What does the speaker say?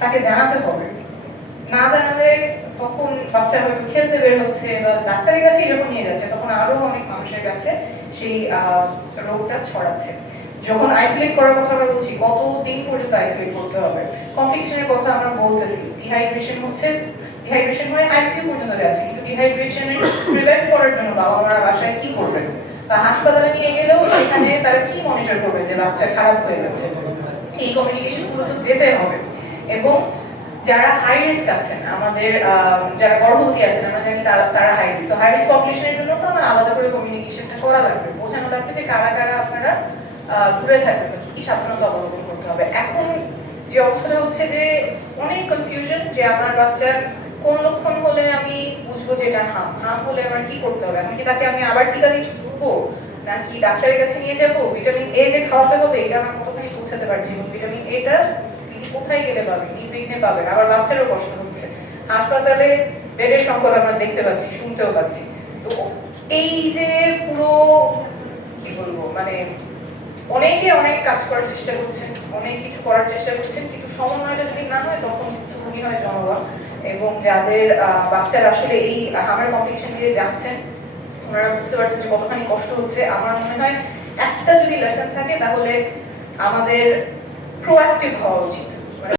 তাকে জানাতে হবে। না জানালে তখন বাচ্চা হয়তো খেলতে বের হচ্ছে বা ডাক্তারের কাছে যখন নিয়ে যাচ্ছে তখন আরো অনেক মানুষের কাছে সেই রোগটা ছড়াচ্ছে। যখন আইসোলেট করার কথা আমরা বলছি, কত দিন পর্যন্ত আইসোলেট করতে হবে, কমপ্লিকেশনের কথা আমরা বলতেছি, ডিহাইড্রেশন হচ্ছে, ডিহাইড্রেশন হয়ে আইসিইউ পর্যন্ত যাচ্ছে, কিন্তু ডিহাইড্রেশনের প্রিভেন্ট করার জন্য বাবা মারা বাসায় কি করবেন, বা হাসপাতালে নিয়ে গেলেও সেখানে তারা কি মনিটর করবে যে বাচ্চা খারাপ হয়ে যাচ্ছে। এই কমিউনিকেশন গুলো তো যেতে হবে। এবং যারা হাই রিস্ক আছেন, আমাদের যারা গর্ভবতী আছেন, আমরা জানি তারা হাই রিস্ক, তো হাই রিস্ক পপুলেশনের জন্য তো আমার আলাদা করে কমিউনিকেশনটা করা লাগবে, বোঝানো লাগবে যে কারা কারা আপনারা দূরে থাকবেন, কি কি সাবধানতা অবলম্বন করতে হবে। এখন যে অবস্থাটা হচ্ছে যে অনেক কনফিউশন, যে আমার বাচ্চার কোন লক্ষণ হলে আমি বুঝবো যে এটা হাম হলে আমার কি করতে হবে, এমনকি তাকে আমি আবার টিকা দিবো নাকি ডাক্তারের কাছে নিয়ে যাবো, ভিটামিন এ যে খাওয়াতে হবে এটা আমরা কতখানি পৌঁছাতে পারছি, এবং ভিটামিন এটা কোথায় গেলে পাবেন, নির্বিঘ্নে পাবেন, আবার বাচ্চারও কষ্ট হচ্ছে, হাসপাতালে বেডের সংকট আমরা দেখতে পাচ্ছি, শুনতেও পাচ্ছি। তো এই যে পুরো কি বলবো, মানে অনেকে অনেক কাজ করার চেষ্টা করছেন, অনেক কিছু করার চেষ্টা করছেন, কিন্তু সমন্বয়টা যদি না হয় তখন ভুক্তভোগী হয় জনগণ। এবং যাদের বাচ্চারা আসলে এই হামের কম্পিটিশন দিয়ে যাচ্ছেন, ওনারা বুঝতে পারছেন যে কতখানি কষ্ট হচ্ছে। আমার মনে হয় একটা যদি লেসন থাকে তাহলে আমাদের প্রোঅ্যাক্টিভ হওয়া উচিত।